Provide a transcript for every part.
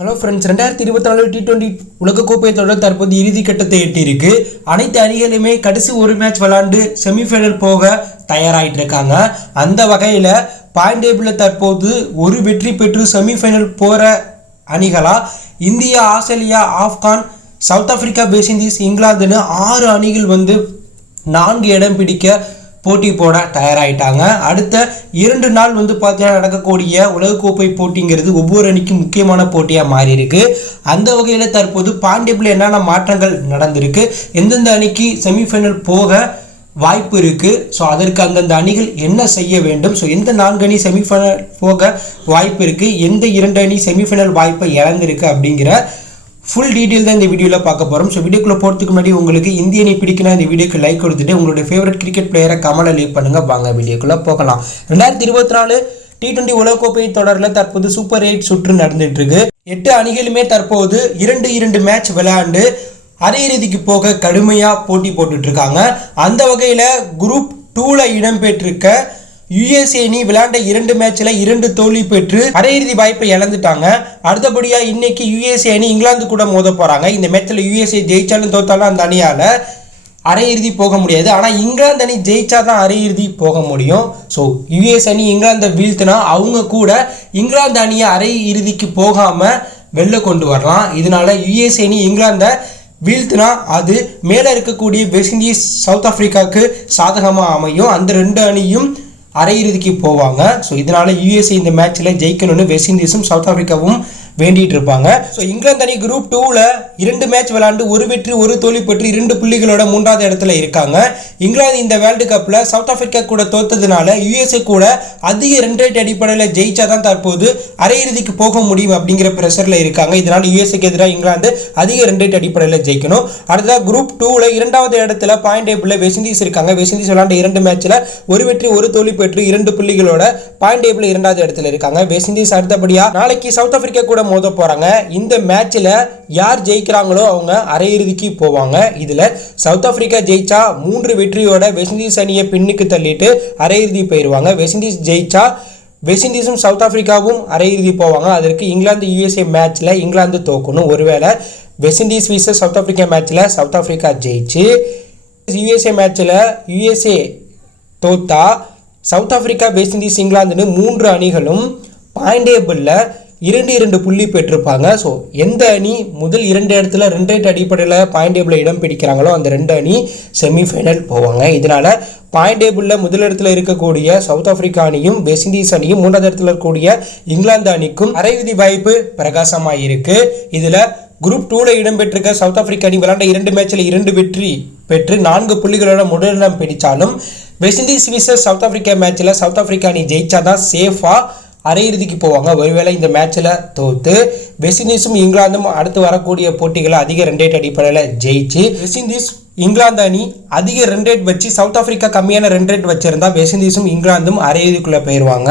Hello friends, 2024 T20 உலகக்கோப்பை தொடர் தற்போது இறுதி கட்டத்தை எட்டியிருக்கு. அனைத்து அணிகளுமே கடைசி ஒரு மேட்ச் விளாண்டு செமிஃபைனல் போக தயாராகிட்டு இருக்காங்க. அந்த வகையில் பாயிண்ட் டேபிளில் தற்போது ஒரு வெற்றி பெற்று செமிஃபைனல் போகிற அணிகளாக India, Australia, Afghan, South Africa, West Indies, இங்கிலாந்துன்னு 6 அணிகள் 4 இடம் பிடிக்க போட்டி போட தயாராகிட்டாங்க. அடுத்த 2 நாள் பார்த்தீங்கன்னா நடக்கக்கூடிய உலகக்கோப்பை போட்டிங்கிறது ஒவ்வொரு அணிக்கும் முக்கியமான போட்டியாக மாறி இருக்கு. அந்த வகையில் தற்போது பாயிண்ட் டேபிளில் என்னென்ன மாற்றங்கள் நடந்திருக்கு, எந்தெந்த அணிக்கு செமிஃபைனல் போக வாய்ப்பு இருக்குது, ஸோ அதற்கு அந்தந்த அணிகள் என்ன செய்ய வேண்டும், ஸோ எந்த 4 அணி செமிஃபைனல் போக வாய்ப்பு இருக்குது, எந்த 2 அணி செமிஃபைனல் வாய்ப்பை இழந்திருக்கு அப்படிங்கிற ஃபுல் டீட்டெயில் தான் இந்த வீடியோவில் பார்க்க போகிறோம். ஸோ வீடியோக்குள்ளே போகிறதுக்கு முன்னாடி உங்களுக்கு இந்திய அணி பிடிக்குன்னா இந்த வீடியோக்கு லைக் கொடுத்துட்டு உங்களுடைய ஃபேவரட் கிரிக்கெட் பிளேயரை கமெண்ட்ல லீவ் பண்ணுங்கள். வாங்க வீடியோக்குள்ளே போகலாம். 2024 T20 உலகக்கோப்பை தொடரில் தற்போது சூப்பர் 8 சுற்று நடந்துட்டு இருக்கு. 8 அணிகளுமே தற்போது 2 மேட்ச் விளையாண்டு அரையிறுதிக்கு போக கடுமையாக போட்டி போட்டுட்டு இருக்காங்க. அந்த வகையில் குரூப் 2ல் இடம்பெற்றிருக்க USA அணி விளையாண்ட 2 மேட்ச்ல 2 தோல்வி பெற்று அரையிறுதி வாய்ப்பை இழந்துட்டாங்க. அடுத்தபடியாக இன்னைக்கு USA அணி இங்கிலாந்து கூட மோத போறாங்க. இந்த மேட்ச்ல USA ஜெயிச்சாலும் தோத்தாலும் அந்த அணியால அரையிறுதி போக முடியாது. ஆனால் இங்கிலாந்து அணி ஜெயிச்சா தான் அரையிறுதி போக முடியும். ஸோ US அணி இங்கிலாந்தை வீழ்த்தினா அவங்க கூட இங்கிலாந்து அணியை அரையிறுதிக்கு போகாம வெளில கொண்டு வரலாம். இதனால USA அணி இங்கிலாந்தை வீழ்த்தினா அது மேலே இருக்கக்கூடிய வெஸ்ட் இண்டீஸ், சவுத் ஆப்பிரிக்காவுக்கு சாதகமாக அமையும். அந்த 2 அணியும் அரையிறுதிக்கு போவாங்க. ஸோ இதனால USA இந்த மேட்ச்சில் ஜெயிக்கணும்னு வெஸ்ட் இண்டீஸும் சவுத் ஆப்பிரிக்காவும் வேண்டிட்டு இருப்பாங்க. ஸோ இங்கிலாந்து அணி குரூப் 2ல் 2 மேட்ச் விளையாண்டு ஒரு வெற்றி ஒரு தோல்வி பெற்று 2 புள்ளிகளோட 3வது இடத்துல இருக்காங்க. இங்கிலாந்து இந்த வேர்ல்டு கப்பில் சவுத் ஆப்பிரிக்கா கூட தோத்ததுனால USA கூட அதிக ரன் ரேட் அடிப்படையில் ஜெயிச்சாதான் தற்போது அரையிறுதிக்கு போக முடியும் அப்படிங்கிற ப்ரெஷரில் இருக்காங்க. இதனால USAக்கு எதிராக இங்கிலாந்து அதிக ரன் ரேட் அடிப்படையில் ஜெயிக்கணும். அடுத்ததாக குரூப் 2ல் 2வது இடத்துல பாயிண்ட் டேபிளில் வெஸ்ட் இண்டீஸ் இருக்காங்க. வெஸ்ட் இண்டீஸ் விளையாண்ட 2 மேட்ச்சில் ஒரு வெற்றி ஒரு தோல்வி பெற்று 2 புள்ளிகளோட பாயிண்ட் டேபிளில் 2வது இடத்துல இருக்காங்க. வெஸ்ட் இண்டீஸ் அடுத்தபடியாக நாளைக்கு சவுத் ஆப்பிரிக்கா கூட மோத போறாங்க. இந்த மேட்ச்ல யார் ஜெயிக்கிறாங்களோ அவங்க அரையிறுதிக்கு போவாங்க. இதுல சவுத் ஆப்பிரிக்கா ஜெயிச்சா 3 வெற்றியோட வெஸ்ட் இண்டீஸ் அணியை பின்னுக்கு தள்ளிட்டு அரையிறுதி போயிடுவாங்க. வெஸ்ட் இண்டீஸ் ஜெயிச்சா வெஸ்ட் இண்டீஸும் சவுத் ஆப்பிரிக்காவும் அரையிறுதி போவாங்க. அதற்கு இங்கிலாந்து USA மேட்ச்ல இங்கிலாந்து தோக்கணும். ஒருவேளை West Indies versus South Africa மேட்ச்ல சவுத் ஆப்பிரிக்கா ஜெயிச்சு USA மேட்ச்ல USA தோத்தா சவுத் ஆப்பிரிக்கா, வெஸ்ட் இண்டீஸ், இங்கிலாந்துன்னு 3 அணிகளும் பாயிண்ட் டேபிளில் 2 புள்ளி பெற்றிருப்பாங்க. ஸோ எந்த அணி முதல் 2 இடத்துல ரன் ரேட் அடிப்படையில் பாயிண்ட் டேபிளில் இடம் பிடிக்கிறாங்களோ அந்த 2 அணி செமிஃபைனல் போவாங்க. இதனால பாயிண்ட் டேபிளில் முதல் இடத்துல இருக்கக்கூடிய சவுத் ஆப்பிரிக்கா அணியும் வெஸ்ட் இண்டீஸ் அணியும் 3வது இடத்துல இருக்கக்கூடிய இங்கிலாந்து அணிக்கும் அரையிறுதி வாய்ப்பு பிரகாசமாக இருக்கு. இதில் குரூப் 2ல் இடம்பெற்றிருக்க சவுத் ஆப்பிரிக்கா அணி விளையாண்ட 2 மேட்ச்சில் 2 வெற்றி பெற்று 4 புள்ளிகளோட முதலிடம் பிடிச்சாலும் West Indies versus South Africa மேட்ச்சில் சவுத் ஆப்பிரிக்கா அணி ஜெயிச்சாதான் சேஃபாக அரையிறுதிக்கு போவாங்க. ஒருவேளை இந்த மேட்ச்சில் தோத்து வெஸ்ட் இண்டீஸும் இங்கிலாந்தும் அடுத்து வரக்கூடிய போட்டிகளை அதிக ரன் ரேட் அடிப்படையில் ஜெயிச்சு வெஸ்ட் இண்டீஸ் இங்கிலாந்து அணி அதிக ரன் ரேட் வச்சு சவுத் ஆப்பிரிக்கா கம்மியான ரன் ரேட் வச்சிருந்தா வெஸ்ட் இண்டீஸும் இங்கிலாந்தும் அரையிறுதிக்குள்ளே போயிடுவாங்க.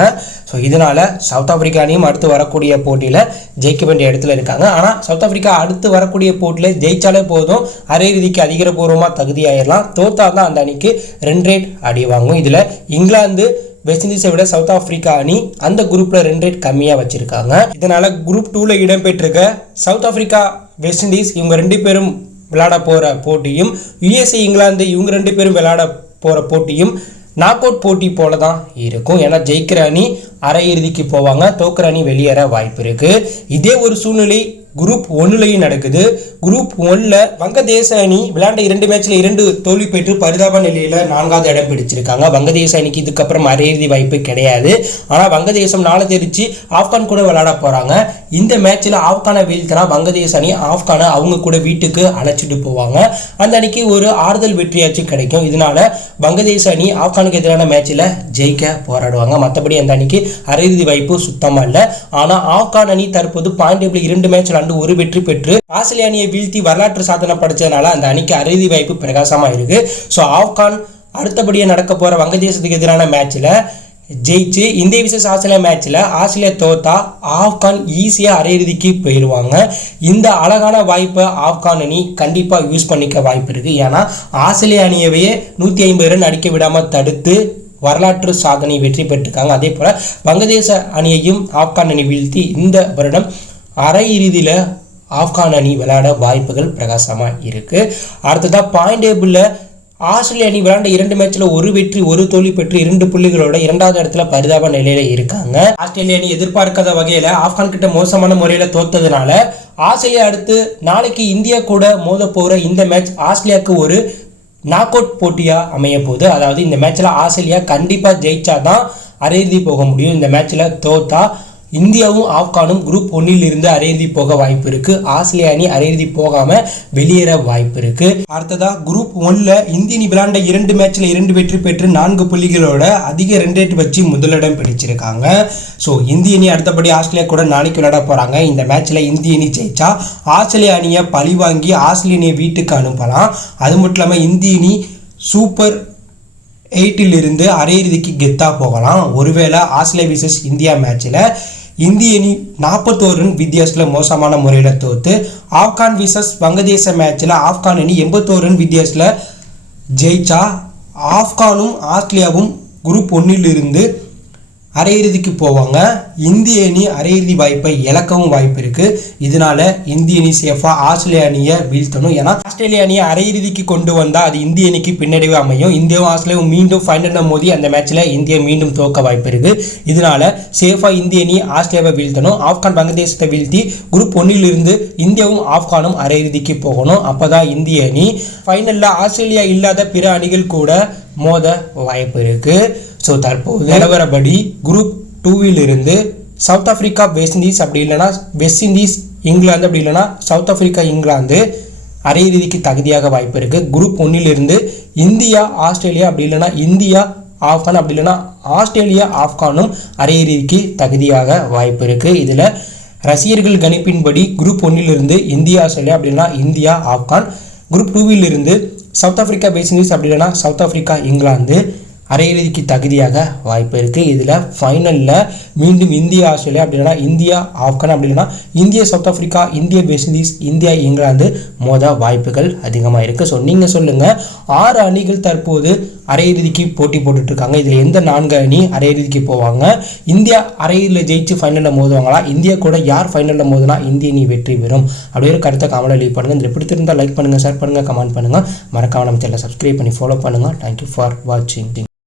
ஸோ இதனால சவுத் ஆப்பிரிக்கா அணியும் அடுத்து வரக்கூடிய போட்டியில் ஜெயிக்க வேண்டிய இடத்துல இருக்காங்க. ஆனால் சவுத் ஆப்பிரிக்கா அடுத்து வரக்கூடிய போட்டியில் ஜெயிச்சாலே போதும், அரையிறுதிக்கு அதிகாரப்பூர்வமாக தகுதியாயிடலாம். தோத்தா தான் அந்த அணிக்கு ரன் ரேட் அடி வாங்கும். இதில் இங்கிலாந்து வெஸ்ட் இண்டீஸை விட சவுத் ஆப்பிரிக்கா அணி அந்த குரூப்ல ரன் ரேட் கம்மியாக வச்சிருக்காங்க. இதனால குரூப் 2ல் இடம்பெற்றிருக்க சவுத் ஆப்பிரிக்கா, வெஸ்ட் இண்டீஸ் இவங்க 2 பேரும் விளையாட போற போட்டியும் USA, இங்கிலாந்து இவங்க 2 பேரும் விளையாட போற போட்டியும் நாக் அவுட் போட்டி போல தான் இருக்கும். ஏன்னா ஜெயிக்கிற அணி அரையிறுதிக்கு போவாங்க, தோக்கிற அணி வெளியேற வாய்ப்பு இருக்கு. இதே ஒரு சூழ்நிலை குரூப் 1லையும் நடக்குது. குரூப் 1ல் வங்கதேச அணி விளையாண்ட 2 மேட்ச்ல 2 தோல்வி பெற்று பரிதாப நிலையில 4வது இடம் பிடிச்சிருக்காங்க. வங்கதேச அணிக்கு இதுக்கப்புறம் அரையிறுதி வாய்ப்பு கிடையாது. ஆனால் வங்கதேசம் நாளை தெரிச்சு ஆப்கான் கூட விளையாட போறாங்க. இந்த மேட்ச்ல ஆப்கானை வீழ்த்தினா வங்கதேச அணி ஆப்கானை அவங்க கூட வீட்டுக்கு அழைச்சிட்டு போவாங்க. அந்த அணிக்கு ஒரு ஆறுதல் வெற்றியாச்சும் கிடைக்கும். இதனால வங்கதேச அணி ஆப்கானுக்கு எதிரான மேட்ச்ல ஜெயிக்க போராடுவாங்க. மற்றபடி அந்த அணிக்கு அரையிறுதி வாய்ப்பு சுத்தமா இல்லை. ஆனால் ஆப்கான் அணி தற்போது பாயிண்ட் டேபிள் 2 மேட்ச் ஒரு வெற்றி பெற்று ஆஸ்திரேலியா அணியை வீழ்த்தி வரலாற்று சாதனை படைச்சதுனால அந்த அணிக்கு அரையிறுதி வாய்ப்பு பிரகாசமா இருக்கு. ஸோ ஆப்கான் அடுத்தபடியாக நடக்க போற வங்கதேசத்துக்கு எதிரான மேட்ச்ல ஜெயிச்சு இந்திய விசஸ் ஆஸ்திரேலியா மேட்ச்ல ஆஸ்திரேலியா தோத்தா ஆப்கான் ஈஸியாக அரையிறுதிக்கு போயிடுவாங்க. இந்த அழகான வாய்ப்பை ஆப்கான் அணி கண்டிப்பாக யூஸ் பண்ணிக்க வாய்ப்பு இருக்கு. ஏன்னா ஆஸ்திரேலியா அணியவே 150 ரன் அடிக்க விடாம தடுத்து வரலாற்று சாதனை வெற்றி பெற்றிருக்காங்க. அதே போல வங்கதேச அணியையும் ஆப்கான் அணி வீழ்த்தி இந்த வருடம் அரையிறுதியில் ஆப்கான் அணி விளையாட வாய்ப்புகள் பிரகாசமாக இருக்குது. அடுத்ததாக பாயிண்ட் டேபிளில் ஆஸ்திரேலிய அணி விளையாண்ட 2 மேட்ச்ல 1 வெற்றி 1 தோல்வி பெற்று 2 புள்ளிகளோட 2வது இடத்துல பரிதாப நிலையில இருக்காங்க. ஆஸ்திரேலிய அணி எதிர்பார்க்காத வகையில ஆப்கான் கிட்ட மோசமான முறையில தோத்ததுனால ஆஸ்திரேலியா அடுத்து நாளைக்கு இந்தியா கூட மோத போற இந்த மேட்ச் ஆஸ்திரேலியாவுக்கு ஒரு நாக் அவுட் போட்டியா அமைய போகுது. அதாவது இந்த மேட்ச்ல ஆஸ்திரேலியா கண்டிப்பா ஜெயிச்சாதான் அரையிறுதி போக முடியும். இந்த மேட்ச்ல தோத்தா இந்தியாவும் ஆப்கானும் குரூப் 1 இருந்து அரையிறுதி போக வாய்ப்பு இருக்கு. ஆஸ்திரேலியா அணி அரையிறுதி போகாம வெளியேற வாய்ப்பு இருக்கு. அடுத்ததா குரூப் 1ல இந்திய அணி விளையாண்ட 2 மேட்ச்ல 2 வெற்றி பெற்று 4 புள்ளிகளோட அதிக ரன் ரேட் வச்சு முதலிடம் பிடிச்சிருக்காங்க. ஸோ இந்திய அணி அடுத்தபடி ஆஸ்திரேலியா கூட நாளைக்கு விளையாட போறாங்க. இந்த மேட்ச்ல இந்திய அணி ஜெயிச்சா ஆஸ்திரேலியா அணியை பழி வாங்கி ஆஸ்திரேலிய அணியை வீட்டுக்கு அனுப்பலாம். அது மட்டும் இல்லாமல் இந்திய அணி சூப்பர் 8 அரையிறுதிக்கு கெத்தா போகலாம். ஒருவேளை ஆஸ்திரேலியா விசஸ் இந்தியா மேட்ச்ல இந்திய அணி 41 ரன் வித்தியாசத்தில் மோசமான முறையில் தோத்து ஆப்கான் விசஸ் வங்கதேச மேட்ச்சில் ஆப்கான் அணி 81 ரன் வித்தியாசத்தில் ஜெயிச்சா ஆப்கானும் ஆஸ்திரேலியாவும் குரூப் 1 இருந்து அரையிறுதிக்கு போவாங்க. இந்திய அணி அரையிறுதி வாய்ப்பை இழக்கவும் வாய்ப்பு இருக்கு. இதனால இந்திய அணி சேஃபா ஆஸ்திரேலியா அணியை வீழ்த்தணும். ஏன்னா ஆஸ்திரேலியா அணியை அரையிறுதிக்கு கொண்டு வந்தா அது இந்திய அணிக்கு பின்னடைவு அமையும். இந்தியாவும் ஆஸ்திரேலியாவும் மீண்டும் ஃபைனல்ல மோதி அந்த மேட்ச்ல இந்தியா மீண்டும் தோக்க வாய்ப்பு இருக்கு. இதனால சேஃபா இந்திய அணி ஆஸ்திரேலியாவை வீழ்த்தணும். ஆப்கான் வங்கதேசத்தை வீழ்த்தி குரூப் 1 இருந்து இந்தியாவும் ஆப்கானும் அரையிறுதிக்கு போகணும். அப்பதான் இந்திய அணி ஃபைனல்ல ஆஸ்திரேலியா இல்லாத பிற அணிகள் கூட மோத வாய்ப்பு இருக்கு. ஸோ தற்போது நிலவரப்படி குரூப் 2 இருந்து சவுத் ஆப்பிரிக்கா வெஸ்ட் இண்டீஸ், அப்படி இல்லைனா வெஸ்ட் இண்டீஸ் இங்கிலாந்து, அப்படி இல்லைனா சவுத் ஆப்பிரிக்கா இங்கிலாந்து அரையிறுதிக்கு தகுதியாக வாய்ப்பு இருக்கு. குரூப் 1 இருந்து இந்தியா ஆஸ்திரேலியா, அப்படி இல்லைனா இந்தியா ஆப்கான், அப்படி இல்லைனா ஆஸ்திரேலியா ஆப்கானும் அரையிறுதிக்கு தகுதியாக வாய்ப்பு இருக்கு. இதில் ரசிகர்கள் கணிப்பின்படி குரூப் 1 இருந்து இந்தியா ஆஸ்திரேலியா, அப்படி இல்லைனா இந்தியா ஆப்கான், குரூப் 2 இருந்து சவுத் ஆப்பிரிக்கா வெஸ்ட் இண்டீஸ், அப்படி இல்லைனா சவுத் ஆப்பிரிக்கா இங்கிலாந்து அரையிறுதிக்கு தகுதியாக வாய்ப்பு இருக்குது. இதில் ஃபைனலில் மீண்டும் இந்தியா ஆஸ்திரேலியா, அப்படி இல்லைனா இந்தியா ஆப்கான், அப்படி இல்லைனா India south Africa, India west Indies, India England மோத வாய்ப்புகள் அதிகமாக இருக்குது. ஸோ நீங்கள் சொல்லுங்கள், 6 அணிகள் தற்போது அரையிறுதிக்கு போட்டி போட்டுட்ருக்காங்க. இதில் எந்த 4 அணி அரையிறுதிக்கு போவாங்க? இந்தியா அரையிறுதியில் ஜெயிச்சு ஃபைனலில் மோதுவாங்களா? இந்தியா கூட யார் ஃபைனலில் மோதுனா இந்திய அணி வெற்றி பெறும்? அப்படியே ஒரு கருத்தை கமெண்ட்டில் லீவ் பண்ணுங்கள். இந்த பிடித்திருந்தால் லைக் பண்ணுங்கள், ஷேர் பண்ணுங்கள், கமெண்ட் பண்ணுங்கள். மறக்காம நம்ம சேனலை சப்ஸ்கிரைப் பண்ணி ஃபாலோ பண்ணுங்கள். தேங்க்யூ ஃபார் வாட்சிங்.